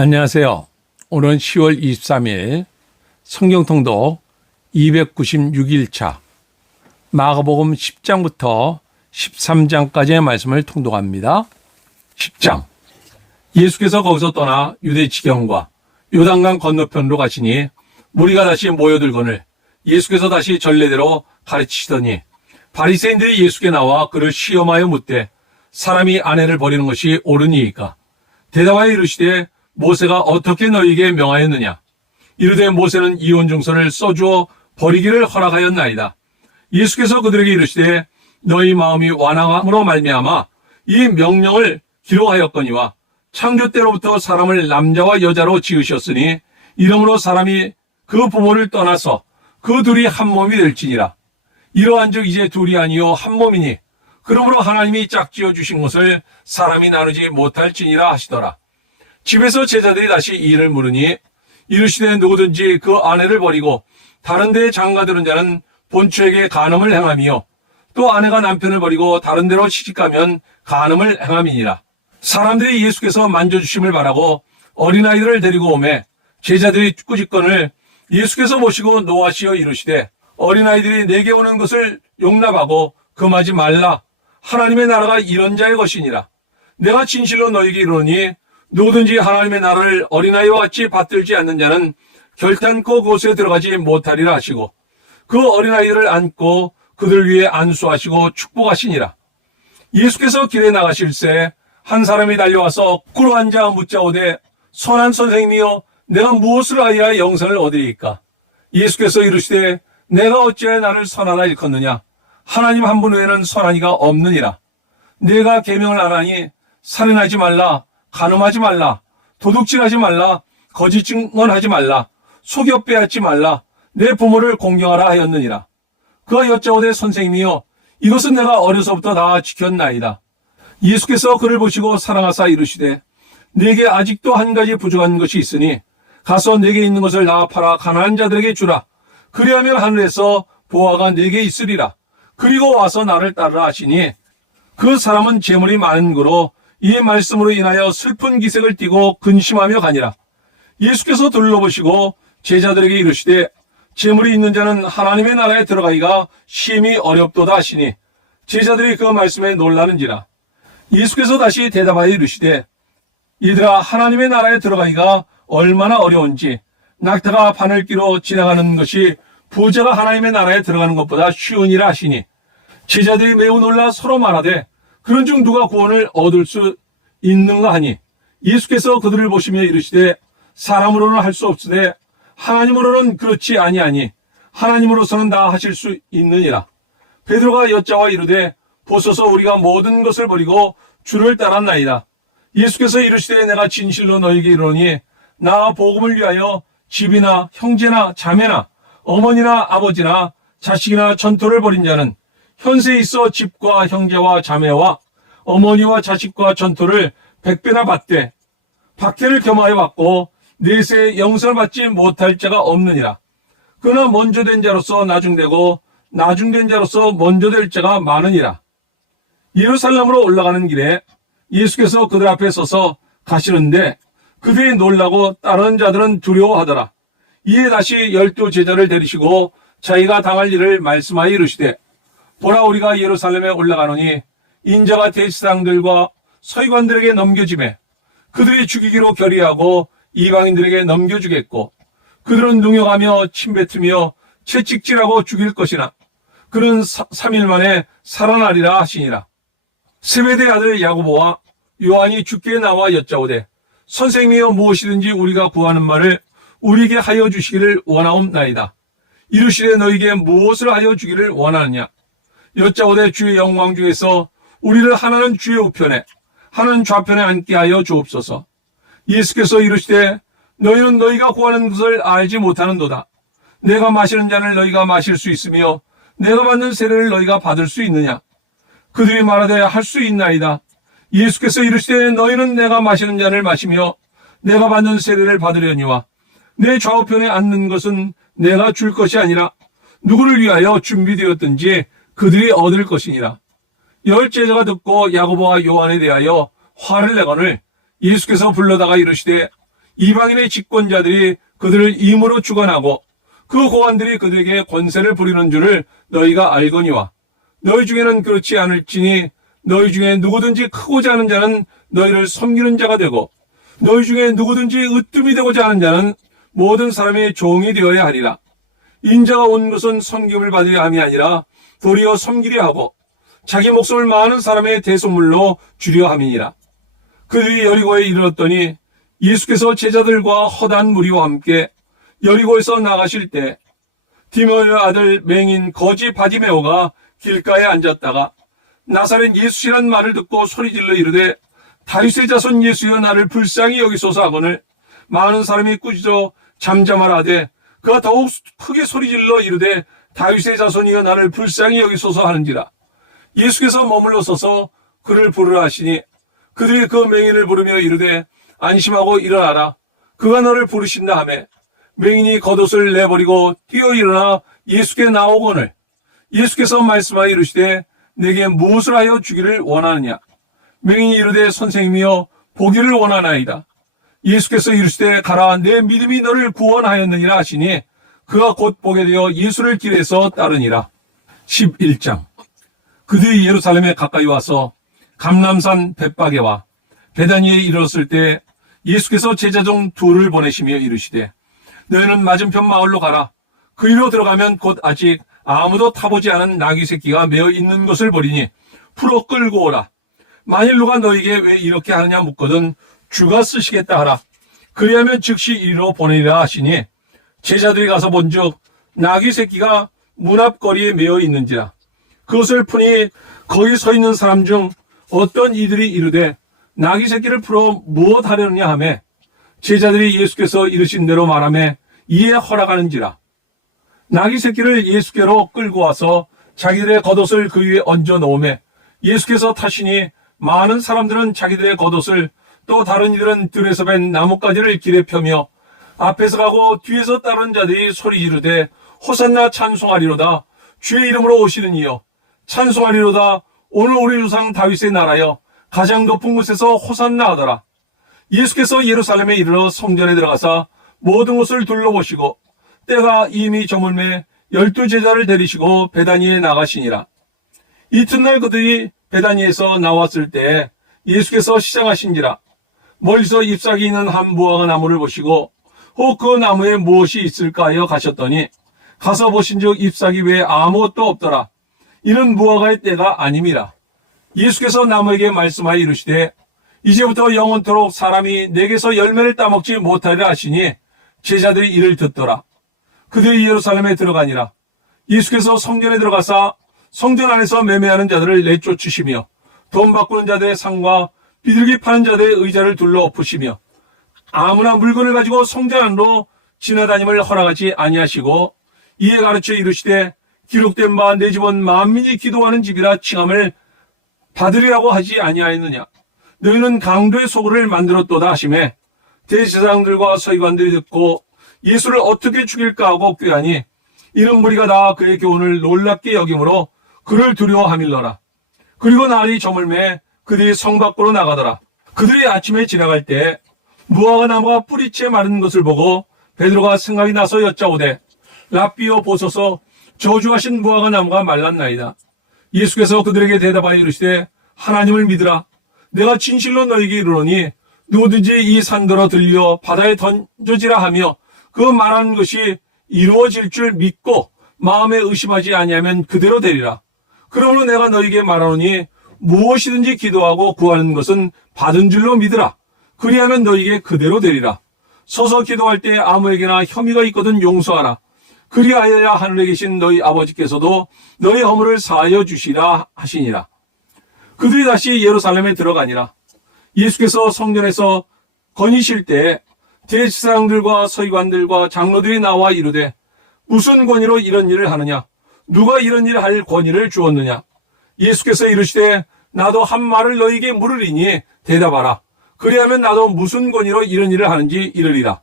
안녕하세요. 오늘은 10월 23일 성경통독 296일차 마가복음 10장부터 13장까지의 말씀을 통독합니다. 10장. 예수께서 거기서 떠나 유대 지경과 요단강 건너편으로 가시니 무리가 다시 모여들거늘 예수께서 다시 전례대로 가르치시더니 바리새인들이 예수께 나와 그를 시험하여 묻되 사람이 아내를 버리는 것이 옳으니이까? 대답하여 이르시되 모세가 어떻게 너희에게 명하였느냐? 이르되 모세는 이혼증서를 써주어 버리기를 허락하였나이다. 예수께서 그들에게 이르시되 너희 마음이 완악함으로 말미암아 이 명령을 기록하였거니와 창조 때로부터 사람을 남자와 여자로 지으셨으니 이러므로 사람이 그 부모를 떠나서 그 둘이 한 몸이 될지니라. 이러한즉 이제 둘이 아니요 한 몸이니 그러므로 하나님이 짝지어 주신 것을 사람이 나누지 못할지니라 하시더라. 집에서 제자들이 다시 이 일을 물으니 이르시되 누구든지 그 아내를 버리고 다른 데에 장가드는 자는 본처에게 간음을 행함이요 또 아내가 남편을 버리고 다른 데로 시집가면 간음을 행함이니라. 사람들이 예수께서 만져주심을 바라고 어린아이들을 데리고 오매 제자들이 꾸짖건을 예수께서 보시고 노하시어 이르시되 어린아이들이 내게 오는 것을 용납하고 금하지 말라. 하나님의 나라가 이런 자의 것이니라. 내가 진실로 너희에게 이르노니 누구든지 하나님의 나라를 어린아이와 같이 받들지 않는 자는 결단코 그곳에 들어가지 못하리라 하시고 그 어린아이들을 안고 그들 위에 안수하시고 축복하시니라. 예수께서 길에 나가실새 한 사람이 달려와서 꿇어 앉아 묻자오되 선한 선생님이여 내가 무엇을 하여야 영생을 얻으리이까? 예수께서 이르시되 내가 어찌하여 나를 선하다 일컫느냐? 하나님 한 분 외에는 선한 이가 없느니라. 내가 계명을 안 하니 살인하지 말라, 간음하지 말라, 도둑질하지 말라, 거짓 증언하지 말라, 속여 빼앗지 말라, 내 부모를 공경하라 하였느니라. 그가 여짜오되 선생님이여 이것은 내가 어려서부터 다 지켰나이다. 예수께서 그를 보시고 사랑하사 이르시되 내게 아직도 한 가지 부족한 것이 있으니 가서 내게 있는 것을 다 팔아 가난한 자들에게 주라. 그리하면 하늘에서 보화가 내게 있으리라. 그리고 와서 나를 따르라 하시니 그 사람은 재물이 많은 고로 이 말씀으로 인하여 슬픈 기색을 띠고 근심하며 가니라. 예수께서 둘러보시고 제자들에게 이르시되 재물이 있는 자는 하나님의 나라에 들어가기가 심히 어렵도다 하시니 제자들이 그 말씀에 놀라는지라. 예수께서 다시 대답하여 이르시되 이들아 하나님의 나라에 들어가기가 얼마나 어려운지 낙타가 바늘귀로 지나가는 것이 부자가 하나님의 나라에 들어가는 것보다 쉬우니라 하시니 제자들이 매우 놀라 서로 말하되 그런즉 누가 구원을 얻을 수 있는가 하니 예수께서 그들을 보시며 이르시되 사람으로는 할 수 없으되 하나님으로는 그렇지 아니하니 하나님으로서는 다 하실 수 있느니라. 베드로가 여짜와 이르되 보소서 우리가 모든 것을 버리고 주를 따랐나이다. 예수께서 이르시되 내가 진실로 너희에게 이르노니 나 복음을 위하여 집이나 형제나 자매나 어머니나 아버지나 자식이나 전토를 벌인 자는 현세에 있어 집과 형제와 자매와 어머니와 자식과 전토를 100배나 받되 박해를 겸하여 받고 내세에 영생을 받지 못할 자가 없느니라. 그러나 먼저 된 자로서 나중되고 나중된 자로서 먼저 될 자가 많으니라. 예루살렘으로 올라가는 길에 예수께서 그들 앞에 서서 가시는데 그들이 놀라고 따르는 자들은 두려워하더라. 이에 다시 12 제자를 데리시고 자기가 당할 일을 말씀하여 이르시되 보라 우리가 예루살렘에 올라가노니 인자가 대제사장들과 서기관들에게 넘겨지매 그들이 죽이기로 결의하고 이방인들에게 넘겨주겠고 그들은 능욕하며 침뱉으며 채찍질하고 죽일 것이나 그는 3일 만에 살아나리라 하시니라. 세베대의 아들 야고보와 요한이 주께 나와 여짜오되 선생님이여 무엇이든지 우리가 구하는 말을 우리에게 하여 주시기를 원하옵나이다. 이르시되 너희에게 무엇을 하여 주기를 원하느냐? 여짜오되 주의 영광 중에서 우리를 하나는 주의 우편에 하나는 좌편에 앉게 하여 주옵소서. 예수께서 이르시되 너희는 너희가 구하는 것을 알지 못하는도다. 내가 마시는 잔을 너희가 마실 수 있으며 내가 받는 세례를 너희가 받을 수 있느냐? 그들이 말하되 할 수 있나이다. 예수께서 이르시되 너희는 내가 마시는 잔을 마시며 내가 받는 세례를 받으려니와 내 좌우편에 앉는 것은 내가 줄 것이 아니라 누구를 위하여 준비되었든지 그들이 얻을 것이니라. 10 제자가 듣고 야고보와 요한에 대하여 화를 내거늘 예수께서 불러다가 이르시되 이방인의 집권자들이 그들을 임으로 주관하고 그 고관들이 그들에게 권세를 부리는 줄을 너희가 알거니와 너희 중에는 그렇지 않을지니 너희 중에 누구든지 크고자 하는 자는 너희를 섬기는 자가 되고 너희 중에 누구든지 으뜸이 되고자 하는 자는 모든 사람의 종이 되어야 하리라. 인자가 온 것은 섬김을 받으려 함이 아니라 도리어 섬기려 하고 자기 목숨을 많은 사람의 대속물로 주려 함이니라. 그들이 여리고에 이르렀더니 예수께서 제자들과 허다한 무리와 함께 여리고에서 나가실 때 디모의 아들 맹인 거지 바디메오가 길가에 앉았다가 나사렛 예수시란 말을 듣고 소리질러 이르되 다윗의 자손 예수여 나를 불쌍히 여기소서 하거늘 많은 사람이 꾸짖어 잠잠하라 하되 그가 더욱 크게 소리질러 이르되 다윗의 자손이여 나를 불쌍히 여기소서 하는지라. 예수께서 머물러 서서 그를 부르라 하시니 그들이 그 맹인을 부르며 이르되 안심하고 일어나라. 그가 너를 부르신다 하매 맹인이 겉옷을 내버리고 뛰어 일어나 예수께 나오거늘 예수께서 말씀하여 이르시되 내게 무엇을 하여 주기를 원하느냐. 맹인이 이르되 선생님이여 보기를 원하나이다. 예수께서 이르시되 가라 내 믿음이 너를 구원하였느니라 하시니 그가 곧 보게 되어 예수를 길에서 따르니라. 11장. 그들이 예루살렘에 가까이 와서 감람산 벳바게와 베다니에 이르렀을 때 예수께서 제자 중 둘을 보내시며 이르시되 너희는 맞은편 마을로 가라. 그리로 들어가면 곧 아직 아무도 타보지 않은 나귀 새끼가 메어 있는 것을 보리니 풀어 끌고 오라. 만일 누가 너희에게 왜 이렇게 하느냐 묻거든 주가 쓰시겠다 하라. 그리하면 즉시 이리로 보내리라 하시니 제자들이 가서 본즉 나귀 새끼가 문 앞 거리에 메어 있는지라. 그것을 푸니 거기 서 있는 사람 중 어떤 이들이 이르되 나귀 새끼를 풀어 무엇 하려느냐 하매 제자들이 예수께서 이르신 대로 말하매 이에 허락하는지라. 나귀 새끼를 예수께로 끌고 와서 자기들의 겉옷을 그 위에 얹어 놓으매 예수께서 타시니 많은 사람들은 자기들의 겉옷을 또 다른 이들은 들에서 벤 나뭇가지를 길에 펴며 앞에서 가고 뒤에서 따르는 자들이 소리 지르되 호산나 찬송하리로다. 주의 이름으로 오시는 이여 찬송하리로다. 오늘 우리 조상 다윗의 나라여 가장 높은 곳에서 호산나 하더라. 예수께서 예루살렘에 이르러 성전에 들어가사 모든 곳을 둘러보시고 때가 이미 저물매 12 제자를 데리시고 베다니에 나가시니라. 이튿날 그들이 베다니에서 나왔을 때 예수께서 시장하신지라. 멀리서 잎사귀 있는 한 무화과 나무를 보시고 혹 그 나무에 무엇이 있을까 하여 가셨더니 가서 보신즉 잎사귀 외에 아무것도 없더라. 이는 무화과의 때가 아님이라. 예수께서 나무에게 말씀하여 이르시되 이제부터 영원토록 사람이 내게서 열매를 따먹지 못하리라 하시니 제자들이 이를 듣더라. 그들이 예루살렘에 들어가니라. 예수께서 성전에 들어가사 성전 안에서 매매하는 자들을 내쫓으시며 돈 바꾸는 자들의 상과 비둘기 파는 자들의 의자를 둘러 엎으시며 아무나 물건을 가지고 성전 안으로 지나다님을 허락하지 아니하시고 이에 가르쳐 이르시되 기록된 바 내 집은 만민이 기도하는 집이라 칭함을 받으리라고 하지 아니하였느냐. 너희는 강도의 소굴을 만들었도다 하시매 대제사장들과 서기관들이 듣고 예수를 어떻게 죽일까 하고 꾀하니 이런 무리가 다 그의 교훈을 놀랍게 여김으로 그를 두려워하밀러라. 그리고 날이 저물매 그들이 성 밖으로 나가더라. 그들이 아침에 지나갈 때 무화과 나무가 뿌리채 마른 것을 보고 베드로가 생각이 나서 여짜오되 랍비여 보소서 저주하신 무화과 나무가 말랐나이다. 예수께서 그들에게 대답하여 이르시되 하나님을 믿으라. 내가 진실로 너희에게 이르노니 누구든지 이 산더러 들려 바다에 던져지라 하며 그 말하는 것이 이루어질 줄 믿고 마음에 의심하지 아니하면 그대로 되리라. 그러므로 내가 너희에게 말하노니 무엇이든지 기도하고 구하는 것은 받은 줄로 믿으라. 그리하면 너희에게 그대로 되리라. 서서 기도할 때 아무에게나 혐의가 있거든 용서하라. 그리하여야 하늘에 계신 너희 아버지께서도 너희 허물을 사하여 주시라 하시니라. 그들이 다시 예루살렘에 들어가니라. 예수께서 성전에서 거니실 때 대제사장들과 서기관들과 장로들이 나와 이르되 무슨 권위로 이런 일을 하느냐? 누가 이런 일을 할 권위를 주었느냐? 예수께서 이르시되 나도 한 말을 너희에게 물으리니 대답하라. 그리하면 나도 무슨 권위로 이런 일을 하는지 이르리라.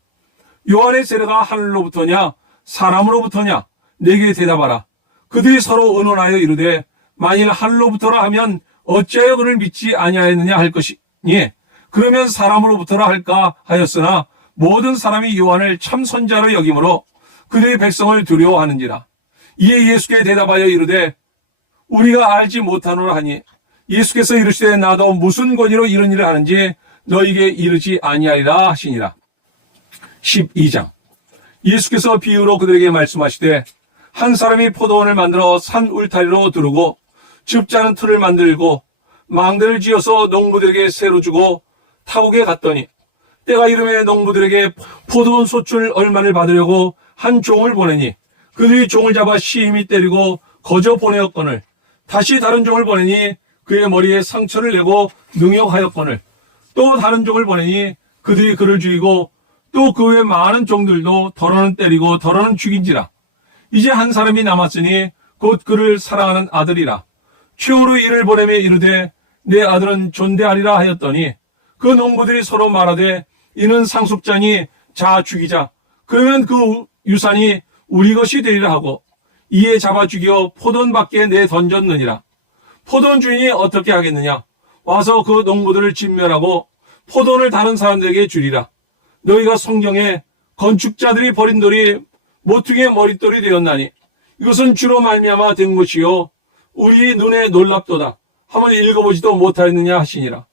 요한의 세례가 하늘로부터냐 사람으로부터냐? 내게 대답하라. 그들이 서로 의논하여 이르되 만일 하늘로부터라 하면 어찌하여 그를 믿지 아니하였느냐 할 것이니 그러면 사람으로부터라 할까 하였으나 모든 사람이 요한을 참 선자로 여김으로 그들의 백성을 두려워하는지라. 이에 예수께 대답하여 이르되 우리가 알지 못하노라 하니 예수께서 이르시되 나도 무슨 권위로 이런 일을 하는지 너희에게 이르지 아니하리라 하시니라. 12장. 예수께서 비유로 그들에게 말씀하시되 한 사람이 포도원을 만들어 산 울타리로 두르고 즙자는 틀을 만들고 망대를 지어서 농부들에게 새로 주고 타국에 갔더니 때가 이름에 농부들에게 포도원 소출 얼마를 받으려고 한 종을 보내니 그들이 종을 잡아 심히 때리고 거저 보내었거늘 다시 다른 종을 보내니 그의 머리에 상처를 내고 능욕하였거늘 또 다른 종을 보내니 그들이 그를 죽이고 또 그 외 많은 종들도 더러는 때리고 더러는 죽인지라. 이제 한 사람이 남았으니 곧 그를 사랑하는 아들이라. 최후로 이를 보내며 이르되 내 아들은 존대하리라 하였더니 그 농부들이 서로 말하되 이는 상속자니 자 죽이자. 그러면 그 유산이 우리 것이 되리라 하고 이에 잡아 죽여 포도원 밖에 내 던졌느니라. 포도원 주인이 어떻게 하겠느냐? 와서 그 농부들을 진멸하고 포도원을 다른 사람들에게 주리라. 너희가 성경에 건축자들이 버린 돌이 모퉁이의 머릿돌이 되었나니 이것은 주로 말미암아 된 것이요 우리 눈에 놀랍도다. 한번 읽어보지도 못하였느냐 하시니라.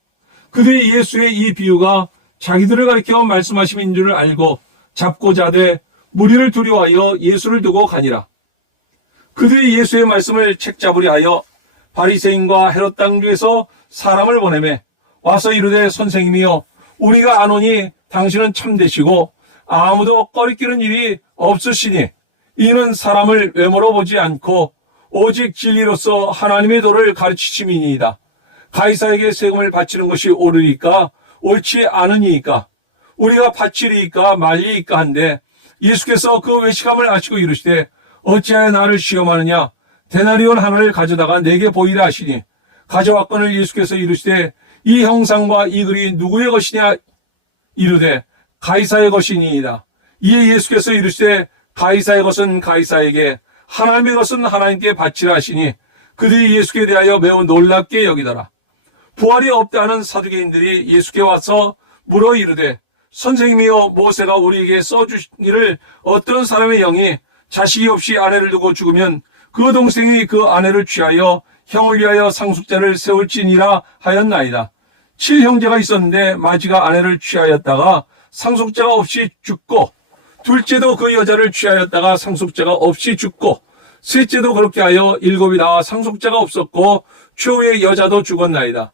그들이 예수의 이 비유가 자기들을 가리켜 말씀하심인 줄을 알고 잡고자 하되 무리를 두려워하여 예수를 두고 가니라. 그들이 예수의 말씀을 책잡으려 하여 바리새인과 헤롯 땅 중에서 사람을 보내매 와서 이르되 선생님이여 우리가 아노니 당신은 참되시고 아무도 꺼리끼는 일이 없으시니 이는 사람을 외모로 보지 않고 오직 진리로서 하나님의 도를 가르치심이니이다. 가이사에게 세금을 바치는 것이 옳으니까 옳지 않으니까 우리가 바치리이까 말리이까 한데 예수께서 그 외식함을 아시고 이르시되 어찌하여 나를 시험하느냐 데나리온 하나를 가져다가 내게 보이라 하시니 가져왔거늘 예수께서 이르시되 이 형상과 이 글이 누구의 것이냐 이르되 가이사의 것이니이다. 이에 예수께서 이르시되 가이사의 것은 가이사에게 하나님의 것은 하나님께 바치라 하시니 그들이 예수께 대하여 매우 놀랍게 여기더라. 부활이 없다는 사두개인들이 예수께 와서 물어 이르되 선생님이여 모세가 우리에게 써주시기를 어떤 사람의 영이 자식이 없이 아내를 두고 죽으면 그 동생이 그 아내를 취하여 형을 위하여 상속자를 세울지니라 하였나이다. 7형제가 있었는데 마지가 아내를 취하였다가 상속자가 없이 죽고 둘째도 그 여자를 취하였다가 상속자가 없이 죽고 셋째도 그렇게 하여 7이 다 상속자가 없었고 최후의 여자도 죽었나이다.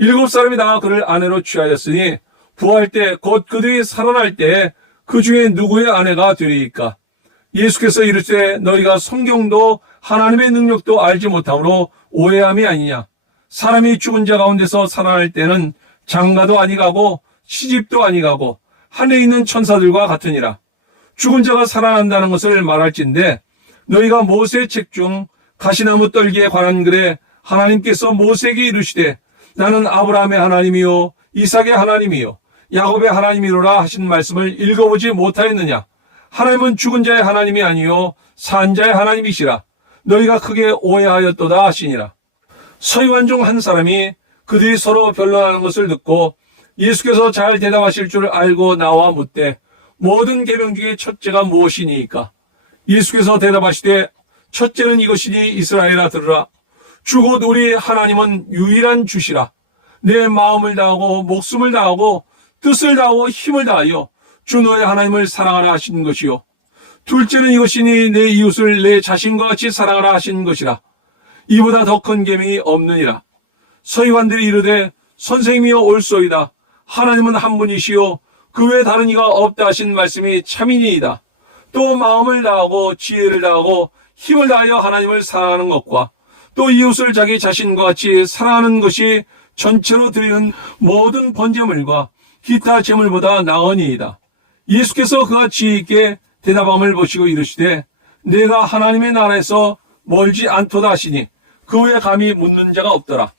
7사람이 다 그를 아내로 취하였으니 부활 때 곧 그들이 살아날 때 그 중에 누구의 아내가 되리이까? 예수께서 이르시되 너희가 성경도 하나님의 능력도 알지 못함으로 오해함이 아니냐. 사람이 죽은 자 가운데서 살아날 때는 장가도 아니가고 시집도 아니가고 하늘에 있는 천사들과 같으니라. 죽은 자가 살아난다는 것을 말할진대 너희가 모세 책 중 가시나무 떨기에 관한 글에 하나님께서 모세에게 이르시되 나는 아브라함의 하나님이요 이삭의 하나님이요 야곱의 하나님이로라 하신 말씀을 읽어보지 못하였느냐. 하나님은 죽은 자의 하나님이 아니요 산 자의 하나님이시라. 너희가 크게 오해하였도다 하시니라. 서기관 중 한 사람이 그들이 서로 변론하는 것을 듣고 예수께서 잘 대답하실 줄 알고 나와 묻되 모든 계명 중에 첫째가 무엇이니까? 예수께서 대답하시되 첫째는 이것이니 이스라엘아 들으라. 주 곧 우리 하나님은 유일한 주시라. 내 마음을 다하고 목숨을 다하고 뜻을 다하고 힘을 다하여 주 너의 하나님을 사랑하라 하신 것이요. 둘째는 이것이니 내 이웃을 내 자신과 같이 사랑하라 하신 것이라. 이보다 더 큰 계명이 없느니라. 서기관들이 이르되 선생님이여 옳소이다. 하나님은 한 분이시요 그 외에 다른 이가 없다 하신 말씀이 참이니이다. 또 마음을 다하고 지혜를 다하고 힘을 다하여 하나님을 사랑하는 것과 또 이웃을 자기 자신과 같이 사랑하는 것이 전체로 드리는 모든 번제물과 기타 제물보다 나으니이다. 예수께서 그가 지혜 있게 대답함을 보시고 이르시되 내가 하나님의 나라에서 멀지 않도다 하시니 그 후에 감히 묻는 자가 없더라.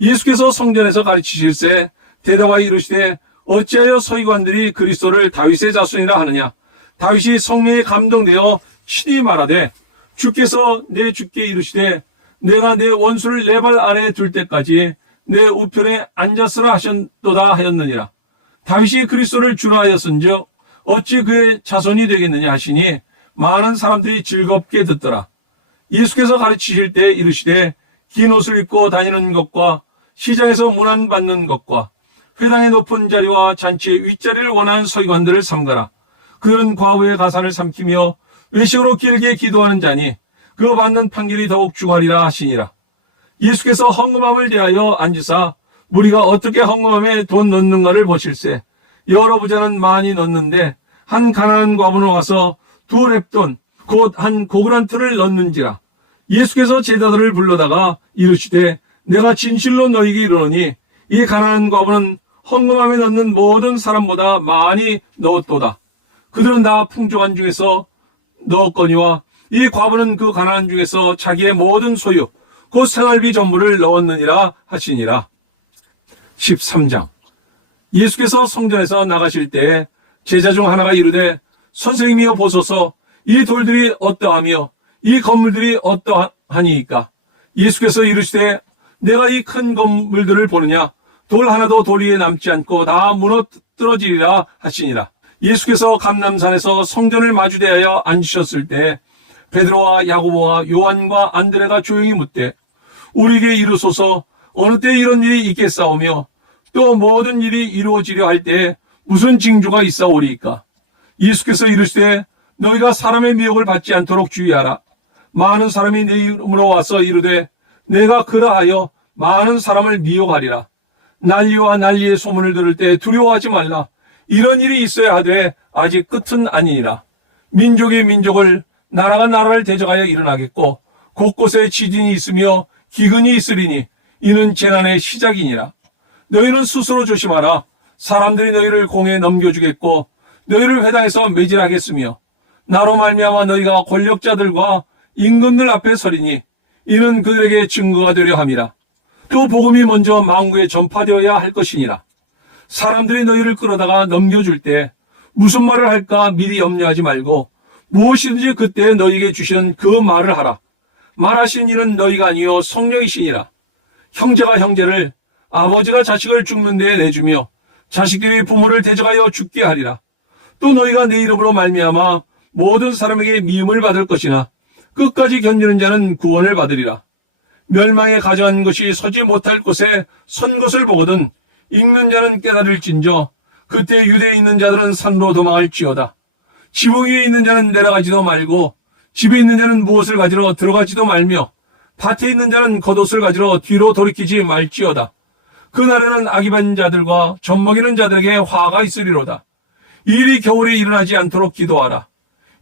예수께서 성전에서 가르치실세 대답하여 이르시되 어찌하여 서기관들이 그리스도를 다윗의 자손이라 하느냐. 다윗이 성령에 감동되어 친히 말하되 주께서 내 주께 이르시되 내가 내 원수를 내 발 아래에 둘 때까지 내 우편에 앉았으라 하셨도다 하였느니라. 다윗이 그리스도를 주라 하였은즉 어찌 그의 자손이 되겠느냐 하시니 많은 사람들이 즐겁게 듣더라. 예수께서 가르치실 때 이르시되 긴 옷을 입고 다니는 것과 시장에서 문안받는 것과 회당의 높은 자리와 잔치의 윗자리를 원하는 서기관들을 삼가라. 그들은 과부의 가산을 삼키며 외식으로 길게 기도하는 자니 그 받는 판결이 더욱 중하리라 하시니라. 예수께서 헌금함을 대하여 앉으사 무리가 어떻게 헌금함에 돈 넣는가를 보실세. 여러 부자는 많이 넣는데 한 가난한 과부는 와서 2렙돈 곧 한 고그란 틀을 넣는지라. 예수께서 제자들을 불러다가 이르시되 내가 진실로 너희에게 이르노니 이 가난한 과부는 헌금함에 넣는 모든 사람보다 많이 넣었도다. 그들은 다 풍족한 중에서 넣었거니와 이 과부는 그 가난한 중에서 자기의 모든 소유 곧 생활비 전부를 넣었느니라 하시니라. 13장. 예수께서 성전에서 나가실 때 제자 중 하나가 이르되 선생님이여 보소서 이 돌들이 어떠하며 이 건물들이 어떠하니이까. 예수께서 이르시되 내가 이 큰 건물들을 보느냐. 돌 하나도 돌 위에 남지 않고 다 무너뜨러지리라 하시니라. 예수께서 감람산에서 성전을 마주대하여 앉으셨을 때 베드로와 야고보와 요한과 안드레가 조용히 묻되 우리에게 이르소서 어느 때 이런 일이 있겠사오며 또 모든 일이 이루어지려 할 때 무슨 징조가 있사오리이까. 예수께서 이르시되 너희가 사람의 미혹을 받지 않도록 주의하라. 많은 사람이 내 이름으로 와서 이르되 내가 그러하여 많은 사람을 미혹하리라. 난리와 난리의 소문을 들을 때 두려워하지 말라. 이런 일이 있어야 하되 아직 끝은 아니니라. 민족이 민족을 나라가 나라를 대적하여 일어나겠고 곳곳에 지진이 있으며 기근이 있으리니 이는 재난의 시작이니라. 너희는 스스로 조심하라. 사람들이 너희를 공에 넘겨주겠고 너희를 회당에서 매질하겠으며 나로 말미암아 너희가 권력자들과 임금들 앞에 서리니 이는 그들에게 증거가 되려 함이라. 또 복음이 먼저 만국에 전파되어야 할 것이니라. 사람들이 너희를 끌어다가 넘겨줄 때 무슨 말을 할까 미리 염려하지 말고 무엇이든지 그때 너희에게 주시는 그 말을 하라. 말하신 이는 너희가 아니요 성령이시니라. 형제가 형제를 아버지가 자식을 죽는 데에 내주며 자식들이 부모를 대적하여 죽게 하리라. 또 너희가 내 이름으로 말미암아 모든 사람에게 미움을 받을 것이나 끝까지 견디는 자는 구원을 받으리라. 멸망에 가져간 것이 서지 못할 곳에 선 것을 보거든 읽는 자는 깨달을진저 그때 유대에 있는 자들은 산으로 도망할지어다. 지붕 위에 있는 자는 내려가지도 말고 집에 있는 자는 무엇을 가지러 들어가지도 말며 밭에 있는 자는 겉옷을 가지러 뒤로 돌이키지 말지어다. 그날에는 악이 받는 자들과 젖먹이는 자들에게 화가 있으리로다. 이 일이 겨울에 일어나지 않도록 기도하라.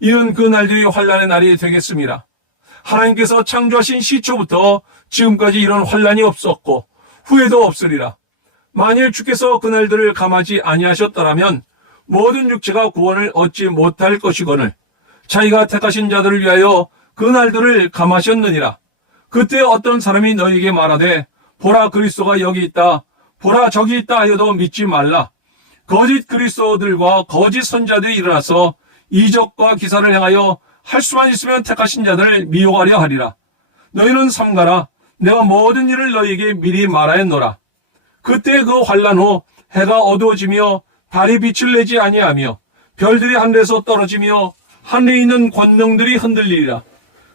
이는 그 날들이 환난의 날이 되겠습니다. 하나님께서 창조하신 시초부터 지금까지 이런 환난이 없었고 후에도 없으리라. 만일 주께서 그 날들을 감하지 아니하셨더라면 모든 육체가 구원을 얻지 못할 것이거늘 자기가 택하신 자들을 위하여 그 날들을 감하셨느니라. 그때 어떤 사람이 너희에게 말하되 보라 그리스도가 여기 있다 보라 저기 있다 하여도 믿지 말라. 거짓 그리스도들과 거짓 선자들이 일어나서 이적과 기사를 행하여 할 수만 있으면 택하신 자들을 미혹하려 하리라. 너희는 삼가라. 내가 모든 일을 너희에게 미리 말하였노라. 그때 그 환난 후 해가 어두워지며 달이 빛을 내지 아니하며 별들이 하늘에서 떨어지며 하늘에 있는 권능들이 흔들리리라.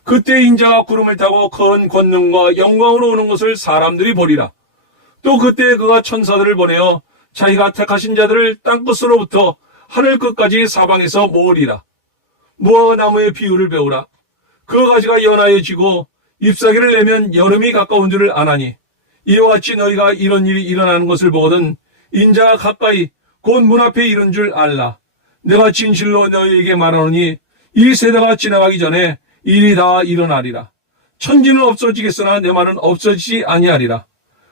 그때 인자가 구름을 타고 큰 권능과 영광으로 오는 것을 사람들이 보리라. 또 그때 그가 천사들을 보내어 자기가 택하신 자들을 땅끝으로부터 하늘 끝까지 사방에서 모으리라. 무화과나무의 비유를 배우라. 그 가지가 연하여지고 잎사귀를 내면 여름이 가까운 줄을 아나니 이와 같이 너희가 이런 일이 일어나는 것을 보거든 인자가 가까이 곧 문 앞에 이른 줄 알라. 내가 진실로 너희에게 말하노니 이 세대가 지나가기 전에 일이 다 일어나리라. 천지는 없어지겠으나 내 말은 없어지지 아니하리라.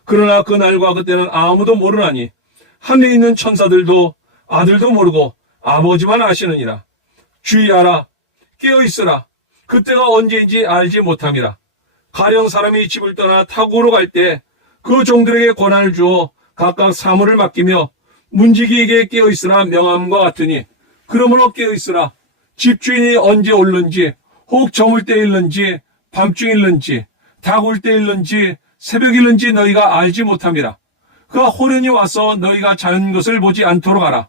그러나 그 날과 그때는 아무도 모르나니 하늘에 있는 천사들도 아들도 모르고 아버지만 아시느니라. 주의하라. 깨어있으라. 그때가 언제인지 알지 못함이라. 가령 사람이 집을 떠나 타국으로 갈 때 그 종들에게 권한을 주어 각각 사물을 맡기며 문지기에게 깨어있으라 명함과 같으니 그러므로 깨어있으라. 집주인이 언제 올는지 혹 저물 때 일는지 밤중 일는지 닭울 때 일는지 새벽 일는지 너희가 알지 못함이라. 그가 호련히 와서 너희가 자는 것을 보지 않도록 하라.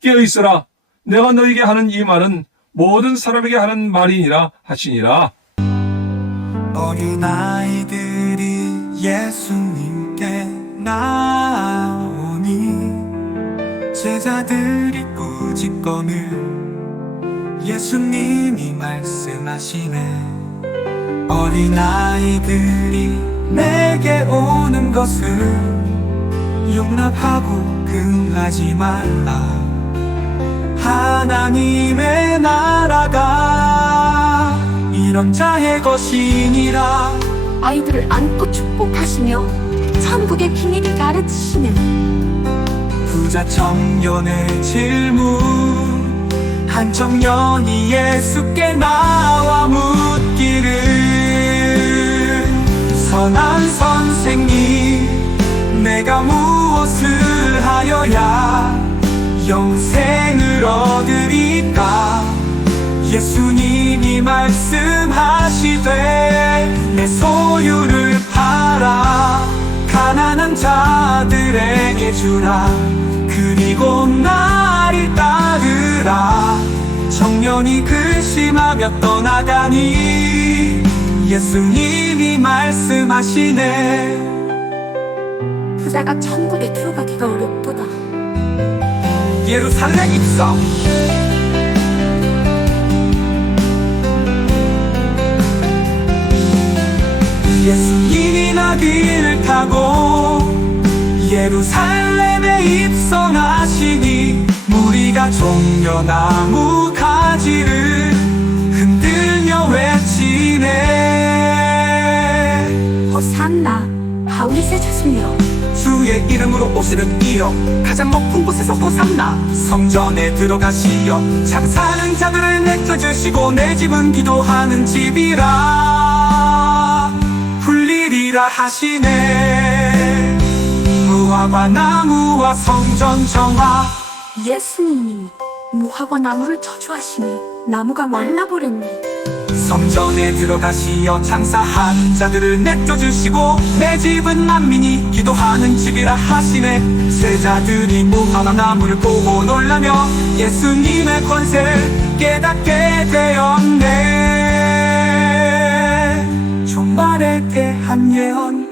깨어있으라. 내가 너에게 하는 이 말은 모든 사람에게 하는 말이니라 하시니라. 어린아이들이 예수님께 나오니 제자들이 꾸짖거늘 예수님이 말씀하시네. 어린아이들이 내게 오는 것을 용납하고 금하지 말라. 하나님의 나라가 이런 자의 것이니라. 아이들을 안고 축복하시며 천국의 비밀을 가르치시는 부자 청년의 질문. 한 청년이 예수께 나와 묻기를, 선한 선생님, 내가 무엇을 하여야 영생을 얻으리까? 예수님이 말씀하시되 내 소유를 팔아 가난한 자들에게 주라. 그리고 나를 따르라. 청년이 근심하며 떠나가니 예수님이 말씀하시네. 부자가 천국에 들어가기가 어렵도다. 예루살렘 입성. 예수님이 나귀를 타고 예루살렘에 입성하시니 무리가 종려나무 가지를 흔들며 외치네. 호산나 다윗의 자손이여, 주의 이름으로 오시는 이여, 가장 높은 곳에서 호산나. 성전에 들어가시어 장사하는 자들을 내쳐주시고 내 집은 기도하는 집이라 불리리라 하시네. 무화과 나무와 성전 정화. 예수님이 무화과 나무를 저주하시니 나무가 말라버렸네. 성전에 들어가시어 장사하는 자들을 내쫓으시고 내 집은 만민이 기도하는 집이라 하시네. 제자들이 무화과 나무를 보고 놀라며 예수님의 권세를 깨닫게 되었네. 종말에 대한 예언.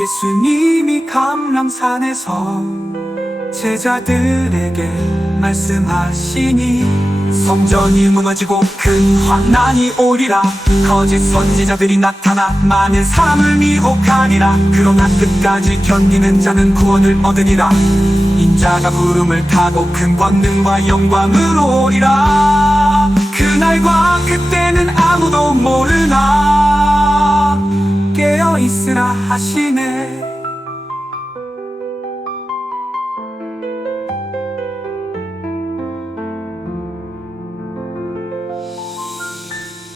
예수님이 감람산에서 제자들에게 말씀하시니 성전이 무너지고 큰 환난이 오리라. 거짓 선지자들이 나타나 많은 사람을 미혹하리라. 그러나 끝까지 견디는 자는 구원을 얻으리라. 인자가 구름을 타고 큰 권능과 영광으로 오리라. 그날과 그때는 아무도 모르나 깨어있으라 하시네.